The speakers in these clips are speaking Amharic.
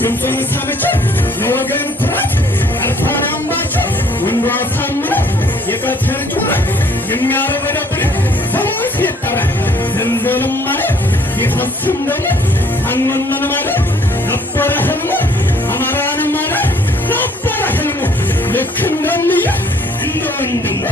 ድምፁን ሰምቼ ለወገን ኩራት ቀርቷን አምባቸው ወንዱ አሳምሮ የቀትር ጩኸት የሚያረበደብን ሰዎች ይጠራል ዘንዘልም ማለት ቢፈስም ደግሞ ሳንመን ማለት ነበረ ህልሙ አማራን ማለት ነበረ ህልሙ ልክ እንደምየ እንደ ወንድሙ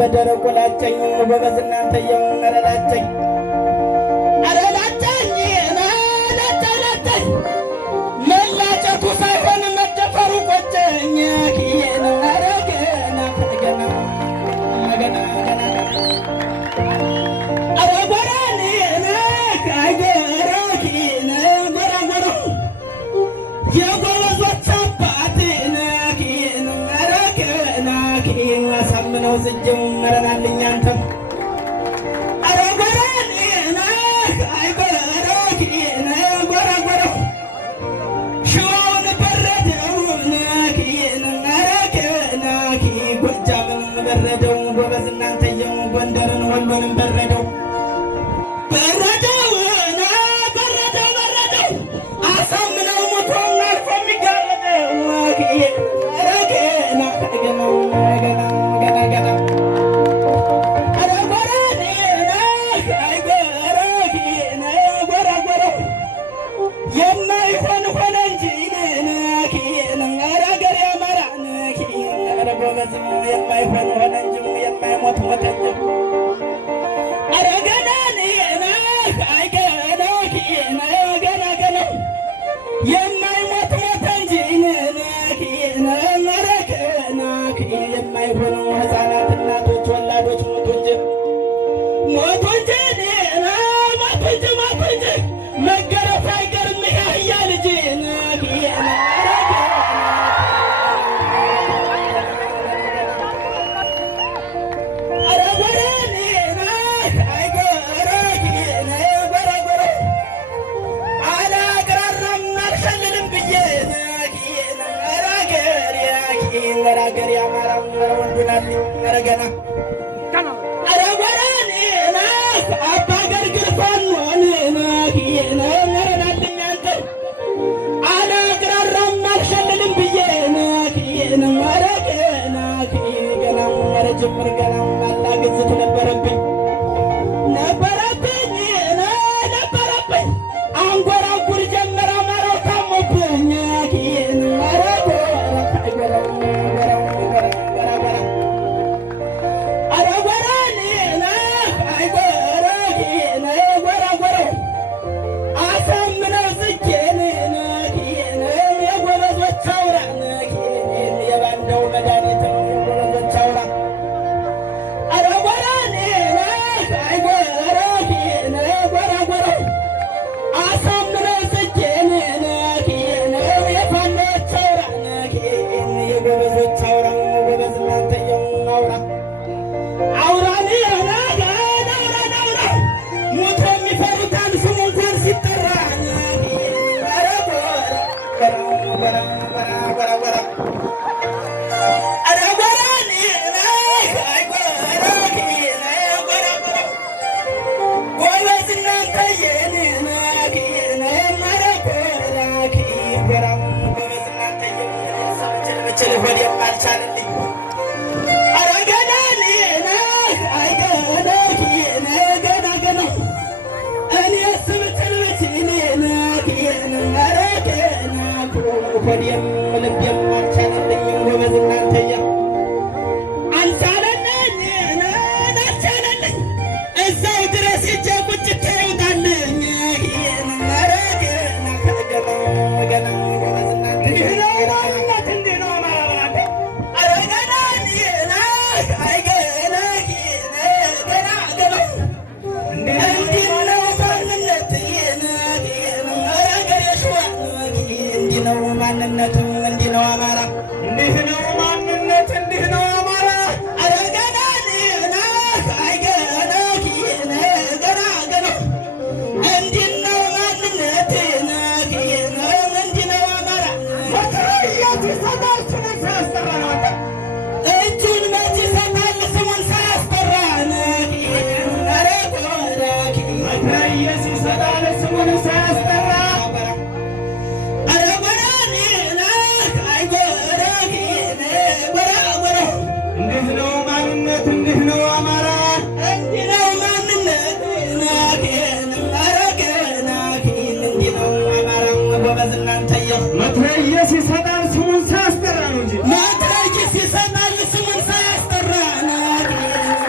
በደረቁ ላጨኝ ጎበዝ እናንተየው ላጨኝ ላጨኝ መላጨቱ ሳይሆን መጨፈሩ ቆጨኝ ኪየነ አረገና ገና ገና ገና አረጎራኔ ካገራኪነ ጎራጎራ የጎበዞች አባት ኪየነ አረገና ኪየነ አሳምነው ዝጀው መረናልኝ አንተም ጎንደርን ወሎንም በረደው በረደው በረደው አሳምነው ሞቶም አልፎ የሚጋረደው ገና ገና ገና ገና ገና ጎራጎራው የማይሆን ሆነ እንጂ አገር ያማራ ጎበዝ የማይሆን ሆነ እንጂ የማይሞት ሞተ እንጂ ኧረ ገና ገና ገና የማይሞት ሞተ እንጂ ኧረ ገና የማይሆኑ ሕፃናት እናቶች ወላዶች ሞቱ እንጂ ሞቱ እንጂ መገረፍ አይቀርም ያህያ ልጅ ሀገር ያማራ ወንዱናል ረገና አረጎራኔ አባ ገርግር ፋኖን መረናልኝ አንተ አላቅራራም አልሸልልም ብዬ ረገና ገና መረ ጅምር ገና አላግዝት ነበረብኝ አንጎራጉር ጀመረ አማራው ታሞብኝ መትረየስ ይሰጣል ስሙን ሳያስጠራ ነው እንጂ መትረየስ ይሰጣል ስሙን ሳያስጠራ ነው።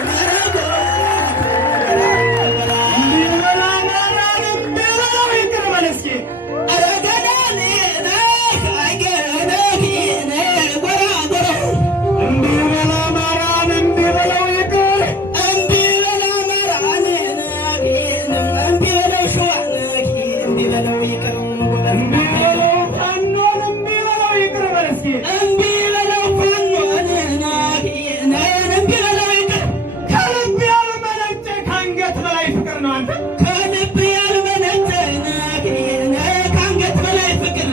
በለው ይቅር እምቢ በለው ፋኖን እምቢ በለው ይቅር በል እስኪ እምቢ በለው ፋኖን እምቢ በለው ይቅር ከልብ ያልመነጨ ከአንገት በላይ ፍቅር ነው አንተ ከልብ ያልመነጨ ከአንገት በላይ ፍቅር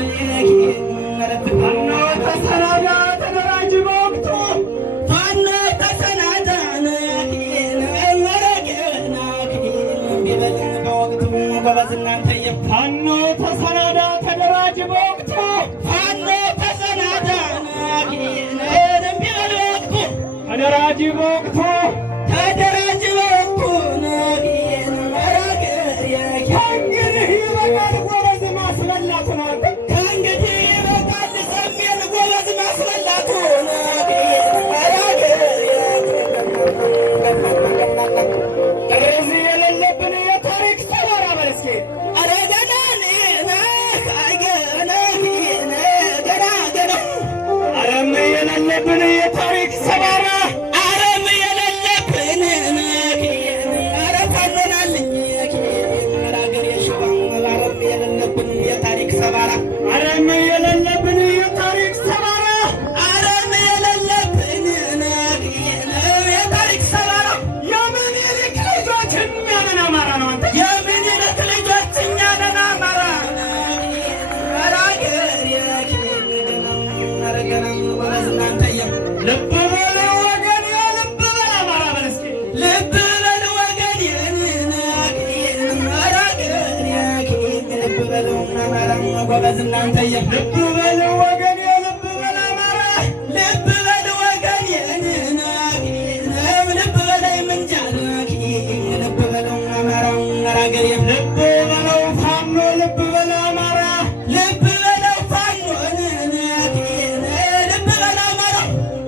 ፋኖ ተሰናዳ ተደራጅ በወቅቱ ፋኖ ተሰናዳ ጎበዝ እናንተዬ ፋኖ ተሰናዳ ተደራጅ በወቅቱ ፋኖ ተሰናዳ ተደራጅ በወቅቱ ተደራጅ በወቅቱ ከእንግዲህ ይበቃል ጎበዝ ማስበላቱ ነው ከእንግዲህ ይበቃል ሰሜን ጎበዝ ማስበላቱ እዚህ የሌለብን የታሪክ ሰባራ በል እስኪ ኧረ ገና አረም የሌለብን የታሪክ ሰባራ አረም የሌለብን ኧረ ታኖናልኝ ራገር የሸዋ አረም የሌለብን የታሪክ ሰባራ አረም የሌለብን የታሪክ ሰባራ አረም የሌለብን የታሪክ ሰባራ የምኒልክ ልጆች እኛ ነን አማራ ነው አንተ የምኒልክ ልጆች እኛ ነን አማራ ልብ በል ወገን ልብ በል አማራ በል እስኪ ልብ በል ወገን ልብ በል አማራ ጎበዝ እናንተዬ ልብ በል ወገን ልብ በል አማራ ልብ በል ወገን ልብ በል ምንጃር ልብ በል አማራ ራገር ልብ በለው ፋኖ ልብ በል አማራ ልብ በለው ፋኖ ልብ በል አማራ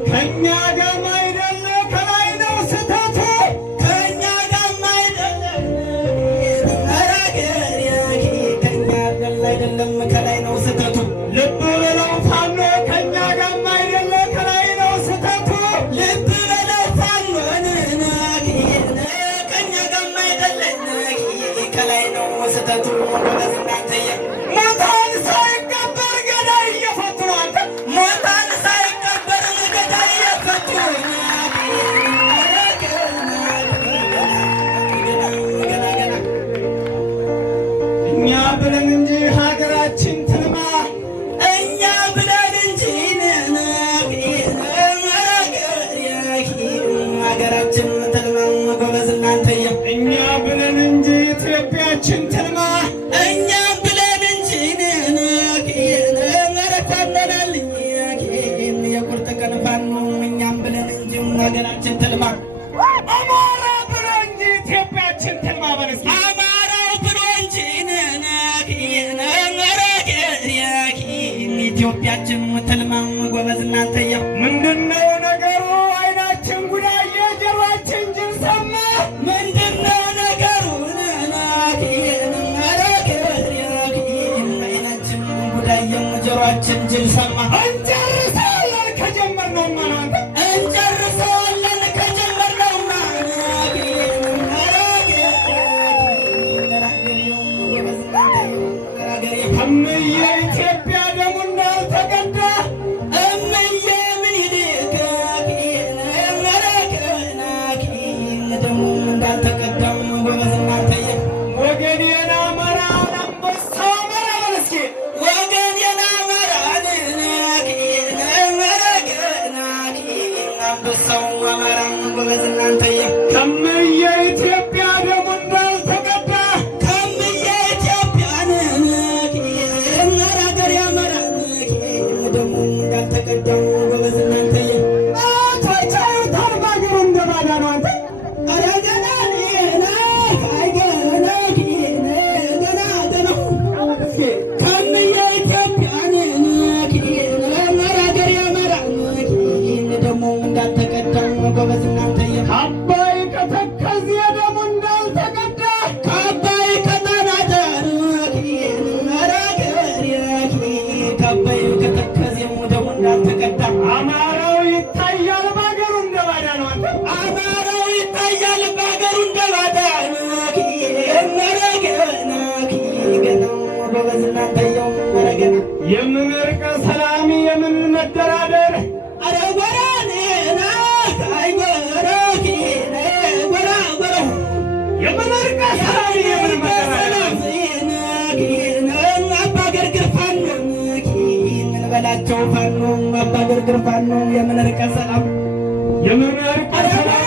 ከእኛ ጋርም አይደለ ከላይ ነው ስህተቱ ከእኛ ጋርም አይደለ ከእኛ አይደለም ከላይ ነው ስህተቱ ልብ በለው ፋኖ ከእኛ ጋርም አይደለ ከላይ ነው ስህተቱ ልብ በለው ፋኖ ከእኛ ጋርም አይደለ ከላይ ነው ስህተቱ ጎበዝ እናንተዬ ሞታን ሳይቀበር ገዳይ እየፈቱ ነው አንተ ሞታን ሳይቀበር ገዳይ እየፈቱ ገና እኛ ብለን እንጂ ሀገራችን ትልማ እኛ ብለን እንጂ ሀገራችን ትልማ ጎበዝ እናንተዬ እኛ ብለን እንጂ ኢትዮጵያችን ትልማ እኛ ብለን እንጂ ረታለናል የቁርጥ ቀን ፋኖ እኛም ብለን እንጂ ሀገራችን ትልማ አማራ ብሎ እንጂ ኢትዮጵያችን ትልማ በለስ አማራው ብሎ እንጂ ኢትዮጵያችን ትልማ ጎበዝ እናንተዬ ምንድነው ነገሩ አይናችን ጉዳየ ጀርባችን ጅን ሰማ ምንድነው ነገሩ አይናችን ጉዳየ ጀርባችን ጅን ሰማ እንጨርሰዋለን ከጀመርነውማ ነው አንተ እንጨርሰዋለን ከጀመርነውማ እምዬ ኢትዮጵያ ደሙ እንዳልተቀዳ እምዬ ምኒልክ ደሙ እንዳልተቀዳው ጎበዝ እናንተዬ ወገኔን አማራ አንበሳው አማራ በል እስኪ ወገኔን አማራ አንበሳው አማራ ጎበዝ እናንተዬ ከምዬ ኢትዮጵያ ደሙ እንዳልተቀዳ ከምዬ ኢትዮጵያን በዝናንተየው መረገና የምንርቀ ሰላም የምን መደራደር አረጎራኔና አይጎሮኪ ጎራ የምንርቀ ሰላም የምን መደራደር አባ ገርግር ፋኖ ምን በላቸው ፋኖ አባ ገርግር ፋኖ የምንርቀ ሰላም የምንርቀ ሰላም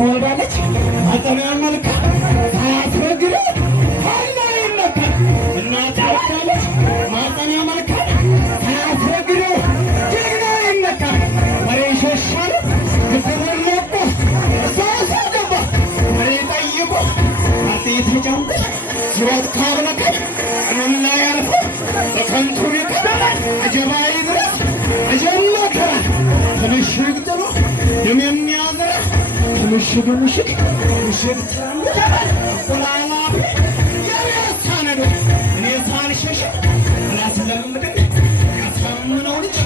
ትወልዳለች ማጠቢያ መልካ ሳያስረግድ ኃይሏ ይመካል። እናት ትወልዳለች ማጠቢያ መልካ ሳያስረግድ ጀግና ይመካል። ወሬ ሸሻለ ግፍርን ለቆ እሷ ገባ ወሬ ጠይቆ አጤ ተጨንቆ ሲሮጥ ካብለቀ እኔም ላይ አልፎ በከንቱ ይቀበላል አጀባ ይድረስ አጀመከራ ከምሽግ ጥሎ ደም የሚያዘራ ከምሽግ ምሽግ ምሽግ ትራንጃል ቆላላ የሚያሳነዱ እኔ ሳልሸሽ ላስለምድን ያሳምነው ልጅ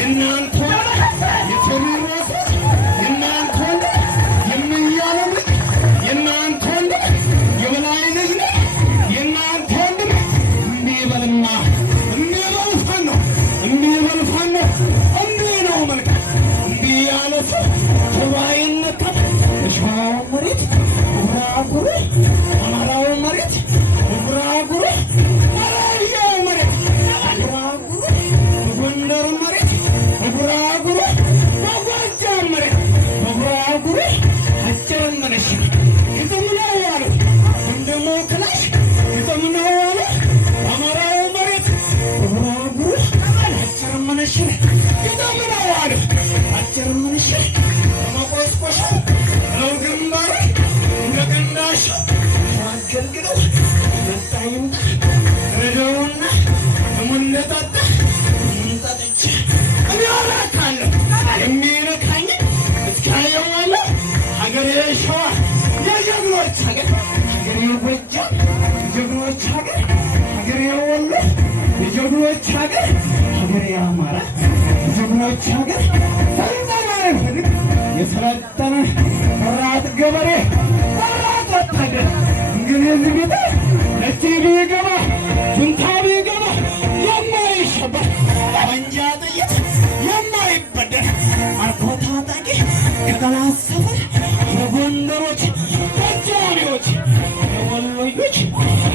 የእናንተ የተሚሮስ የእናንተ የምያለው ልጅ የእናንተ የበላይ ልጅ ነው የእናንተ እምቢ በልና እምቢ በልፋን ነው እምቢ በልፋን ነው እምቢ ነው መልካም እምቢ ያለ ሰው ተባይነካል። እሸዋው መሬት ጉራጉሬ አማራው መሬት ጉራጉሬ አራያው መሬት ጉራጉሬ በጎንደር መሬት ጉራጉሬ በጎጃም መሬት ጉራጉሬ አጭርን መነሽ ግጥም ነው ያሉ እንደሞ ክላሽ ግጥም ነው ያሉ አማራው መሬት ጉራጉሬ አጭርን መነሽ ግጥም ነው ያሉ አጭርን መነሽ በመቆስቆሻ ነው ግንባር እንደ ቀንዳሽ አገልግለው መጣይም ረደውና ሙንጠጣ ሙንጠጥቼ እኔ አላካለሁ የሚነካኝ እስካየዋለሁ ሀገሬ ሸዋ የጀግኖች ሀገር ሀገሬ ጎጃም የጀግኖች ሀገር ሀገሬ ወሎ የጀግኖች ሀገር ሀገሬ አማራ የጀግኖች ሀገር ሰልጠናን ፍልግ የሰለጠነ ቆራጥ ገበሬ ቆራጥ ወታደር እንግሊዝ ቢጠ ነጭ ቢገባ ጁንታ ቢገባ የማይሸበር ጠመንጃ ጥይት የማይበደር አርኮ ታጣቂ የጠላት ሰፈር የጎንደሮች ጎጃሜዎች የወሎዮች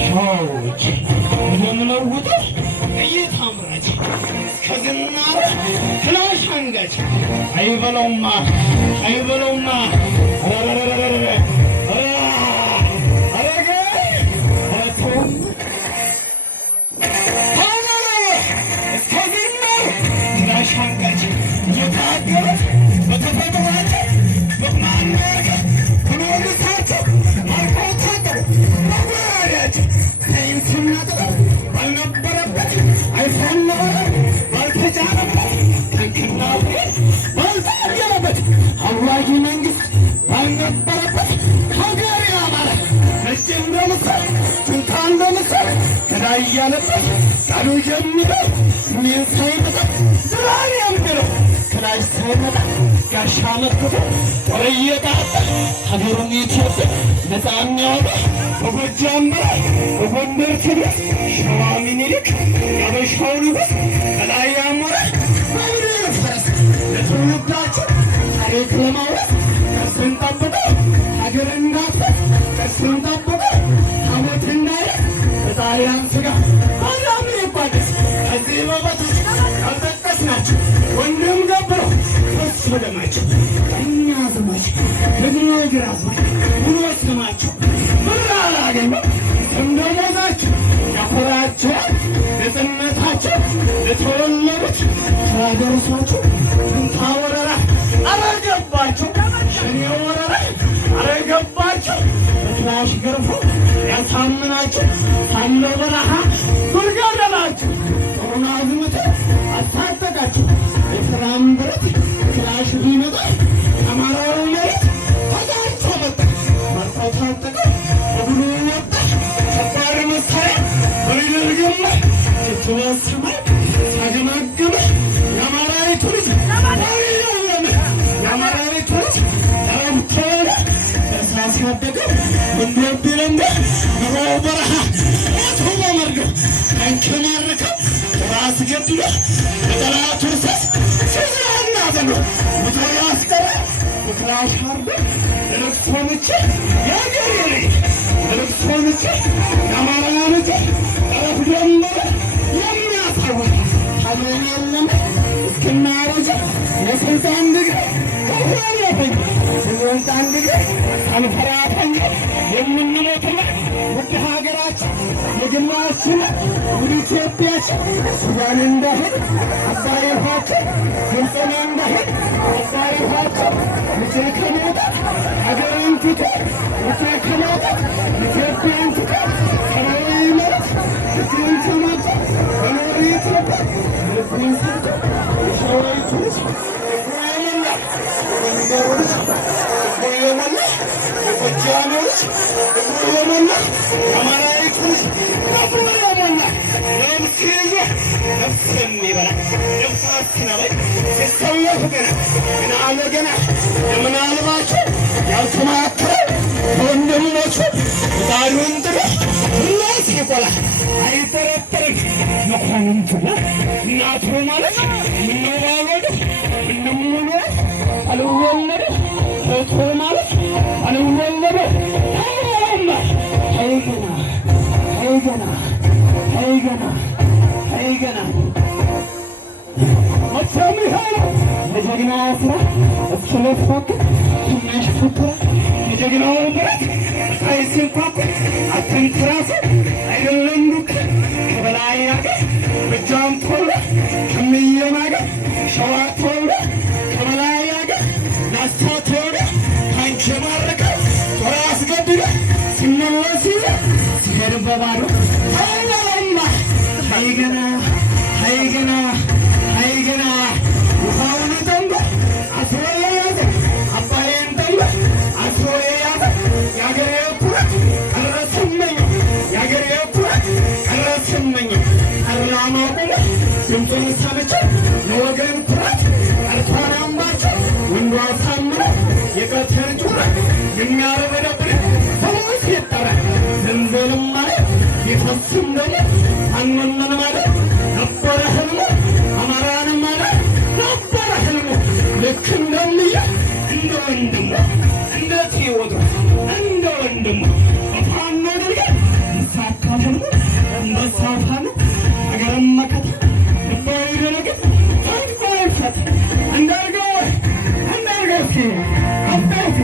ሸዋዎች የምለውጠው ጥይት አምራች እስከ ዝናሩ ክላሽ አንጋች አይበለውማ አይበለውማ ሻንጋች እየታገለ በተፈጥሯቸው በማናገር በሞግሳቸው አርቀው ታጠሩ በጓዳቸው ሳይንስና ጥበብ ባልነበረበት አይሳለሆነ ባልተጫነበት ታንክና ብሬን ባልታገለበት አዋጊ መንግስት ባልነበረበት ሀገር ያማረ ነጭ እንደ ምሳሌ ጁንታ እንደ ምሳሌ ከላይ ያለበት ቃሉ ጀምሮ ምን ሳይመጣ ድራን የሚለው ከላይ ሳይመጣ ጋሻ መክቶ ጦር እየጣጠ ሀገሩን ኢትዮጵያ ነፃ የሚያወጣ በጎጃም በላይ በጎንደር ክብር ሸዋ ሚኒሊክ ያበሻው ንጉሥ ከላይ ያሞረ በምድር ፈረስ ለትውልዳቸው ታሪክ ለማውረስ ቅርስን ጠብቀው ሀገር እንዳትፈት ቅርስን ጠብቀው ታቦት እንዳይረስ በጣሊያን ስጋ አዳም ይባደስ ከዚህ በበታች ያልጠቀስናቸው ወንድም ገብረው እሱ ደማቸው እኛ ስማች ደግሞ ግራዝማች ብሎ ስማቸው ብር አላገኘው ስም ደሞዛቸው ያኮራቸዋል ለጽነታቸው ለተወለዱት ስላደረሷቸው ጁንታ ወረራ አረገባቸው ሸኔ ወረራ አረገባቸው በክላሽ ገርፎ ያሳምናቸው ሳለ በረሃ ጉርጋደላቸው ጦሩን አዝምቶ አስታጠቃቸው የሰላም ብረት ክላሽ ቢመጣ አማራው መሬት ተጋጭቶ መጣ መርጠው ታጠቀ እግሩ ወጣ ከባድ መሳሪያ በሪደር ገማ ስትወስማ ሳገማገመ የአማራዊቱ ልጅ የአማራዊቱ ልጅ ተረብተወለ በሳስ ያደገው እንደብለንደ ንሮው በረሃ ሞቱ በመርገው አንቸማርከው ራስ ገድሎ በጠላቱ ርሰስ ሲዝራና ዘሎ ሙቶ ያስቀረ በክላሽ አርዶ ለልቅሶ ምቼ የአገሬ ልጅ ለልቅሶ ምቼ የአማራ ልጅ ጠረፍ ደንበረ የሚያሳውቅ ሀገር የለም እስክናረጀ የስልጣን ድግር ከሆነ ሳንፈራተኝ ስንወጣ እንግዲህ ሳንፈራተኝ የምንሞትላት ውድ ሀገራችን የግናችን ውድ ኢትዮጵያችን ሱዳን እንዳህል አባይ ውሃችን ግብፅን እንዳህል አባይ ውሃችን ልጄ ከመውጣት ሀገርን ትቶ ልጄ ከመውጣት ኢትዮጵያን ትቶ ሰማያዊ መሬት ልጄን ተማቶ በኖር ኢትዮጵያ ልቤን ሰጥቶ የሸዋይቱ ልጅ ጎንደሮች እግሩ የሞላ የጎጃሜዎች እግሩ የሞላ የአማራዊቱ ልጅ እግሩ የሞላ የምስዬ ነፍስ የሚበላ ነፍሳችን ላይ ሲሰለፍ ገና ገና የምናልባቸው ያልተማከረ ከወንድሞቹ ምጣዱን ጥሎ ላይ ሲቆላ አይጠረጠርም መኳንንቱና እናቱ ማለት ምነው ባልወደ ምንምኖ አልወለደ እህቱ ማለት አልወለደ ታማ አይገና አይገና አይገና አይገና መቼም ይሆን የጀግና ስራ እስኪለፋክር ትንሽ ፉክራ የጀግናው ብረት ፀሐይ ሲንኳኩር አትንትራሱ አይደለም ዱክ ከበላይ ያገር እጃም ተወልደ ከሚየማገር ሸዋ ተወልደ ከበላይ ያገር ላስታ ተወልደ ታንክ የማረከ ጦር አስገድደ ሲመለስ ይዘ ሲሄድ በባዶ አይገለማ አይገና አይገና አይገና ውሃውን ጠምዶ አስሮ የያዘ አባይን ጠምዶ አስሮ የያዘ የአገሬ ኩራት ቀረ ስመኘው የአገሬ ኩራት ቀረ ስመኘው ቀርላማው ቆሞ ድምፁን ሰምቼ ለወገን ኩራት ቀርቷን አምባቸው ወንዱ አሳምሮ የቀትር ጩረት የሚያረበደብር ሰዎች ይጠራል ዘንዘልም ማለት ቢፈስም ደግሞ አንመነን ማለት ነበረ ህልሙ አማራን ማለት ነበረ ህልሙ ልክ እንደምየ እንደ ወንድሙ እንደ ቴዎድሮስ እንደ ወንድሙ በፋኖ ድርገት ይሳካ ህልሙ አንበሳ ፋኖ ሀገርን መከታ ልባዊ ደነገጥ ታንቆ ይፈታ እንዳርገው እስኪ አባቴ